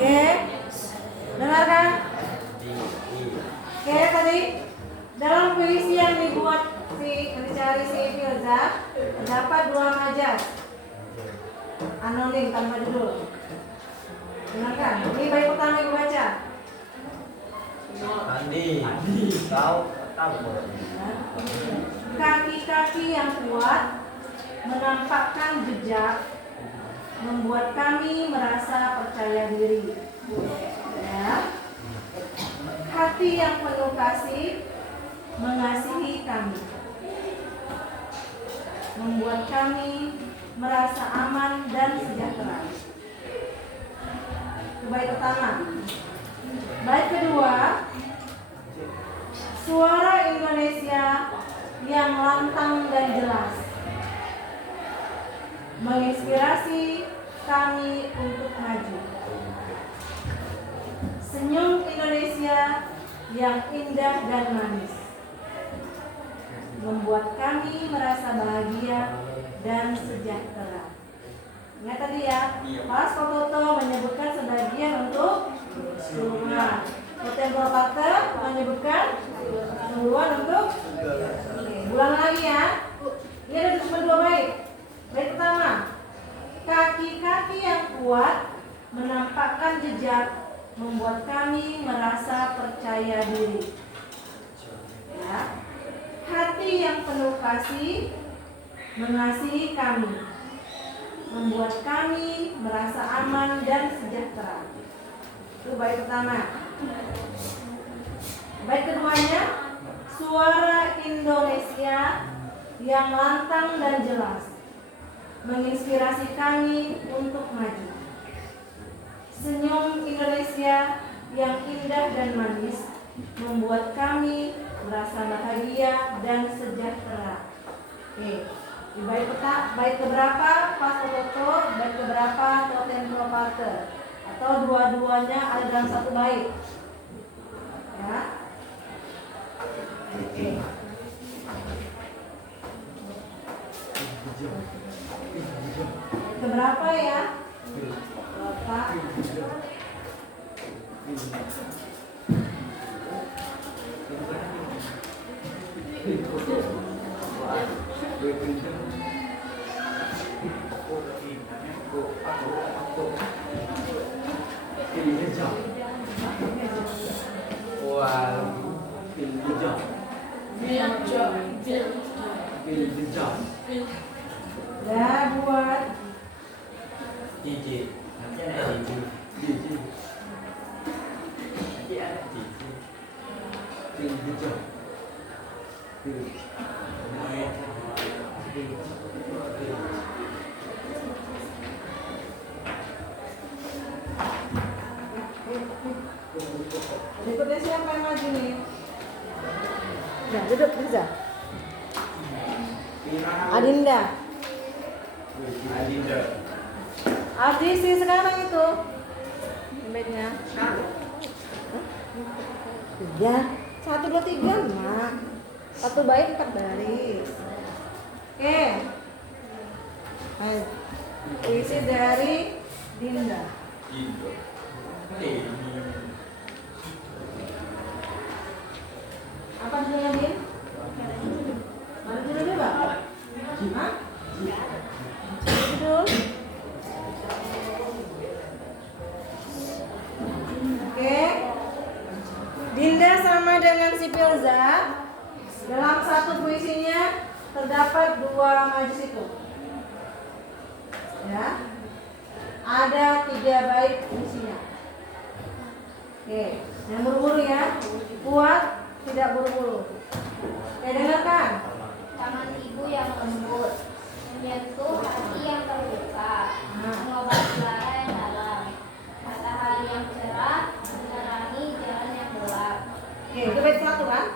Oke, dengarkan. Oke, tadi dalam puisi yang dibuat dicari si Filza terdapat dua majas anonim tanpa judul. Dengarkan. Ini bait pertama yang baca. Andi, tahu. Kaki-kaki yang kuat menampakkan jejak, membuat kami merasa percaya diri. Ya. Hati yang penuh kasih mengasihi kami, membuat kami merasa aman dan sejahtera. Itu bait pertama. Bait kedua, suara Indonesia yang lantang dan jelas menginspirasi kami untuk maju. Senyum Indonesia yang indah dan manis membuat kami merasa bahagia dan sejahtera. Ingat tadi ya, pas Pak Toto menyebutkan sebagian untuk suluhan. Temporal partner menyebutkan suluhan untuk. Ulang lagi ya. Ini ada cuma dua bait. Bait pertama, kaki-kaki yang kuat menampakkan jejak, membuat kami merasa percaya diri. Ya. Hati yang penuh kasih mengasihi kami, membuat kami merasa aman dan sejahtera. Itu bait pertama. Bait keduanya, suara Indonesia yang lantang dan jelas menginspirasi kami untuk maju. Senyum Indonesia yang indah dan manis membuat kami merasa bahagia dan sejahtera. Oke, di bait keberapa pas foto, bait keberapa totem propate, atau dua-duanya ada dalam satu bait. Ya. Oke. Keberapa ya? Berapa? Ya buat Cici, nanti ada cici. Nanti ada cici. berikutnya siapa yang maju nih? Nah, duduk bisa. Adinda. Adi sih sekarang itu baitnya. Ya, 1, 2, 3 mak. 1 bait 4 baris. Oke. Puisi dari Dinda. Apa judulnya Din? Mana judulnya Pak? Hah? Judul? Oke. Dinda sama dengan si Filza. Dalam satu puisinya terdapat 2 majus itu. Ya. Ada 3 bait puisinya. Oke, yang buru-buru ya. Kuat, tidak buru-buru. Oke, dengarkan. Tangan ibu yang lembut menyentuh hati yang terluka, mengobati lara yang dalam, matahari yang cerah menerangi jalan yang gelap. Oke, itu bait 1 kan?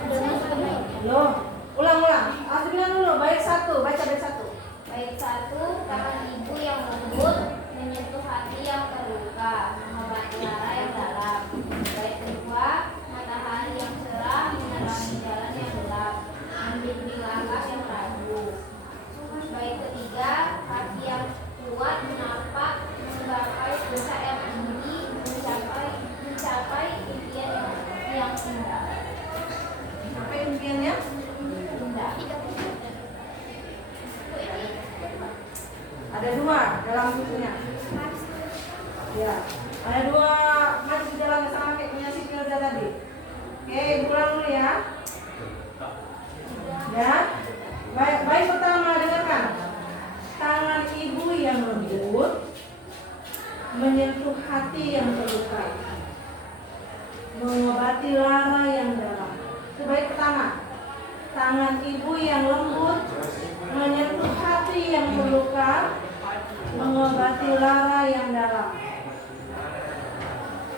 Adanya sebenarnya. Loh, ulang. Harus bilang dulu bait 1, baca bait 1. Bait 1, tangan ibu yang lembut menyentuh hati yang terluka, mengobati lara yang dalam. Bait 2, matahari yang cerah menerangi jalan yang gelap, membimbing langkah yang ragu. Bait Ada 2 dalam bukunya. Ya, ada 2 maju ke jalan sama kayak punya si Firza tadi. Oke, ulang dulu ya. Ya, baik pertama dengarkan. Tangan ibu yang lembut menyentuh hati yang terluka, mengobati lara yang dalam. Itu baik pertama. Tangan ibu yang lembut menyentuh hati yang terluka, mengobati lara yang dalam.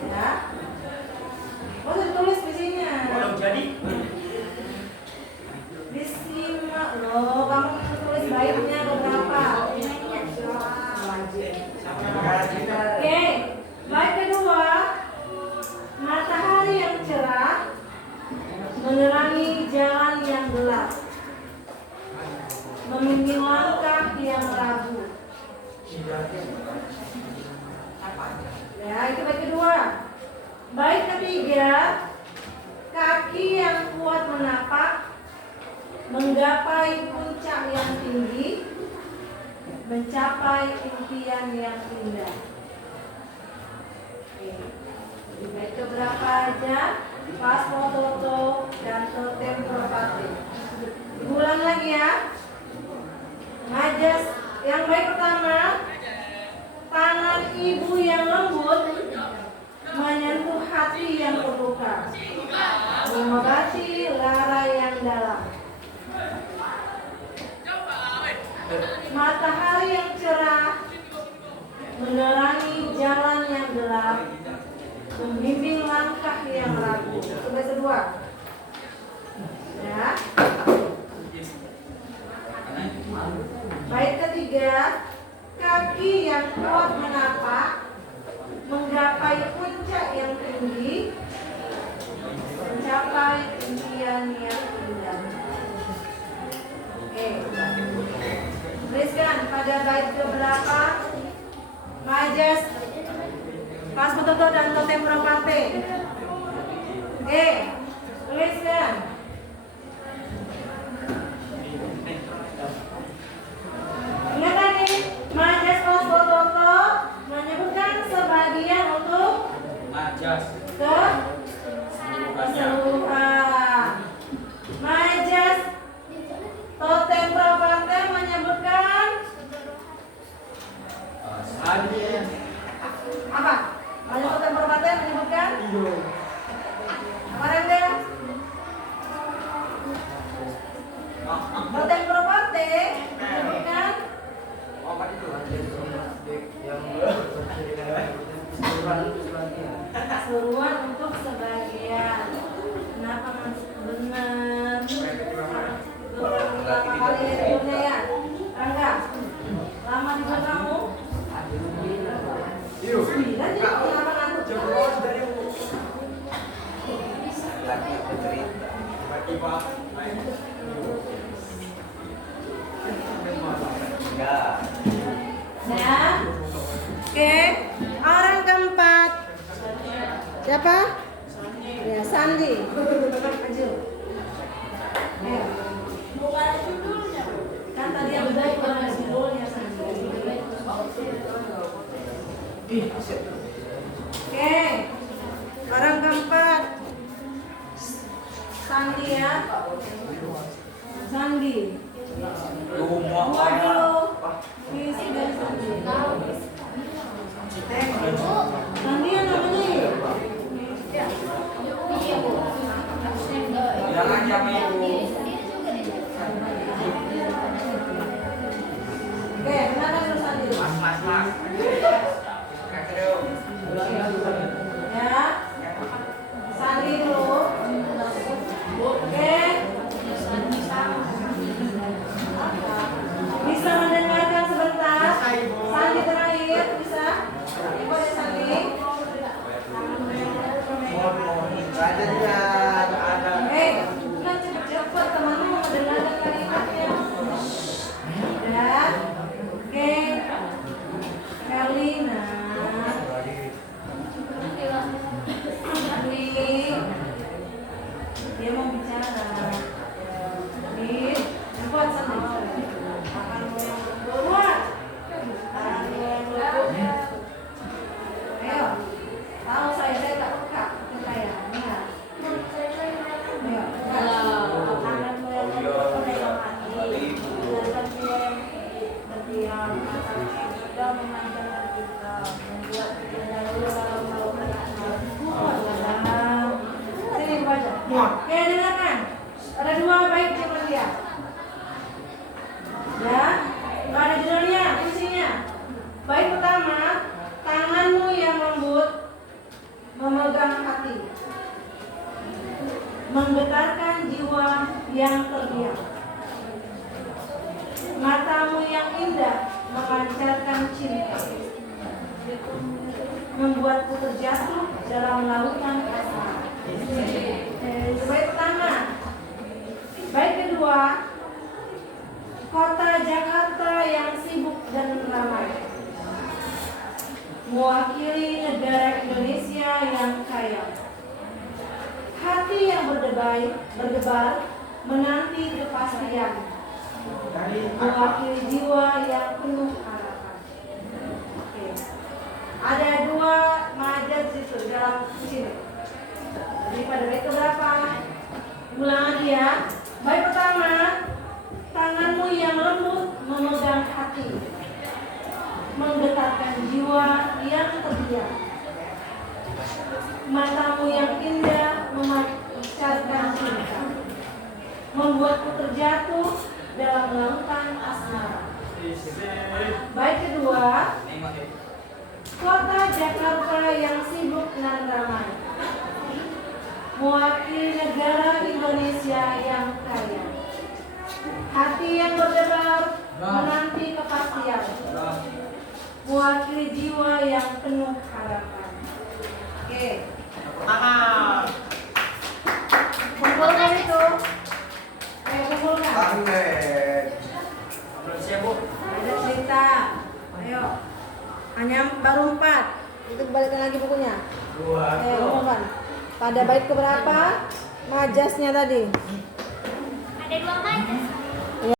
Ya, boleh tulis visinya. Belum jadi. Disimak loh, kamu tulis baiknya beberapa. Oke, baik kedua, matahari yang cerah menerangi jalan yang gelap, membimbing langkah yang ragu. Ya, itu baik kedua. Baik ketiga, kaki yang kuat menapak, menggapai puncak yang tinggi, mencapai impian yang indah. Oke. Baik keberapa aja? Pas foto dan totem merpati. Ulang lagi ya. Majas yang baik pertama, tangan ibu yang lembut menyentuh hati yang terluka, mengobati lara yang dalam. Matahari yang cerah menerangi jalan yang gelap, membimbing langkah yang ragu. Coba kedua. Ya. Baik ketiga, kaki yang kuat menapak, menggapai puncak yang tinggi, mencapai impian yang indah. Oke. Tuliskan pada bait keberapa? Majas, pas betul dan totem merpati. Oke, tuliskan. Ingat tadi, majas pas foto menyebutkan sebagian untuk Majas. keseluruhan. Majas totem merpati menyebutkan apa? Majas totem merpati menyebutkan apa Randa? Totem merpati menyebutkan seruan untuk sebagian. Kenapa mas? Benar. Berapa kali tidurnya ya? Rangga, lama di kamu? 9 jadi kenapa ngantuk? Ya. Oke, orang keempat. Siapa? Ya, Sandi. Maju. Ayo. Kan tadi yang baik orang ada judulnya Sandi. Oke. Orang keempat. Sandi ya. Sandi. Buat dulu. Visi dari Sandi. Sandi yang namanya ya? Jangan sama ibu. Oke, kenapa dulu Sandi? Mas. Ya. Sandi dulu. Oke. Bisa mendengarkan sebentar? Sandi terakhir bisa? Ibu ada Sandi? Bukan cepet-cepet, teman-teman mau mendengarkan kalimatnya. Ya. Oke. Herlina. Herli. memanjangkan kita, membuat kita dalam melakukan akal. Sini baca. Oke, dengarkan. Ada 2 bait coba lihat. Ya, nggak ada judulnya, isinya. Bait pertama, tanganmu yang lembut memegang hati, menggetarkan jiwa yang terdiam. Matamu yang indah memancarkan cinta, membuatku terjatuh dalam lautan asmara. Bait pertama. Bait kedua, kota Jakarta yang sibuk dan ramai, mewakili negara Indonesia yang kaya. Hati yang berdebar menanti kepastian, mewakili jiwa yang penuh harapan. Oke. Ada 2 majaz itu dalam sini. Jadi pada bait keberapa? Ulang lagi ya. Bait pertama, tanganmu yang lembut memegang hati, menggetarkan jiwa yang terdiam. Matamu yang indah memancarkan cinta, membuatku terjatuh dalam lautan asmara. Bait kedua, kota Jakarta yang sibuk dan ramai, mewakili negara Indonesia yang kaya. Hati yang berdebar menanti kepastian, mewakili jiwa yang penuh harapan. Oke. Tangan. Kumpulkan itu. Ayo kumpulkan. Belum siap, Bu. Ada cerita. Ayo. Hanya baru 4. Itu balikan lagi bukunya. Ayo kumpulkan. Pada bait keberapa? Majasnya tadi. Ada 2 majas.